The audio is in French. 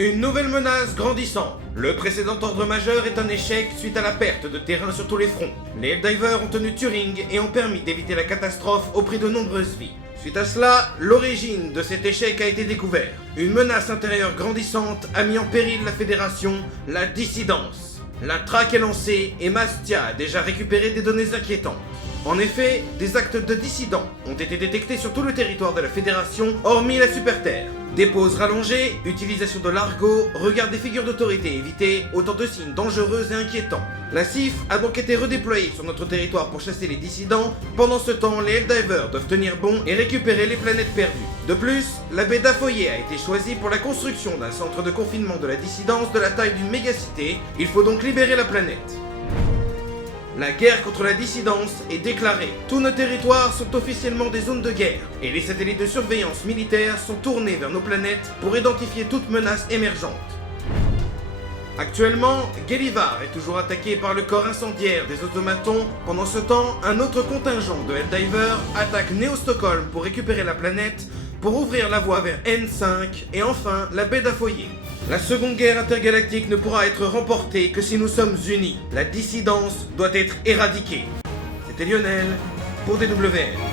Une nouvelle menace grandissant. Le précédent ordre majeur est un échec suite à la perte de terrain sur tous les fronts. Les Helldivers ont tenu Turing et ont permis d'éviter la catastrophe au prix de nombreuses vies. Suite à cela, l'origine de cet échec a été découverte. Une menace intérieure grandissante a mis en péril la Fédération, la dissidence. La traque est lancée et Mastia a déjà récupéré des données inquiétantes. En effet, des actes de dissidents ont été détectés sur tout le territoire de la Fédération, hormis la Super-Terre. Déposes rallongées, utilisation de l'argot, regard des figures d'autorité évitées, autant de signes dangereux et inquiétants. La CIF a donc été redéployée sur notre territoire pour chasser les dissidents. Pendant ce temps, les Helldivers doivent tenir bon et récupérer les planètes perdues. De plus, la baie d'Afoyer a été choisie pour la construction d'un centre de confinement de la dissidence de la taille d'une mégacité. Il faut donc libérer la planète. La guerre contre la dissidence est déclarée. Tous nos territoires sont officiellement des zones de guerre, et les satellites de surveillance militaire sont tournés vers nos planètes pour identifier toute menace émergente. Actuellement, Gullivar est toujours attaqué par le corps incendiaire des automatons. Pendant ce temps, un autre contingent de Helldivers attaque Néo-Stockholm pour récupérer la planète, pour ouvrir la voie vers N5 et enfin la baie d'Afoyer. La seconde guerre intergalactique ne pourra être remportée que si nous sommes unis. La dissidence doit être éradiquée. C'était Lionel pour DWN.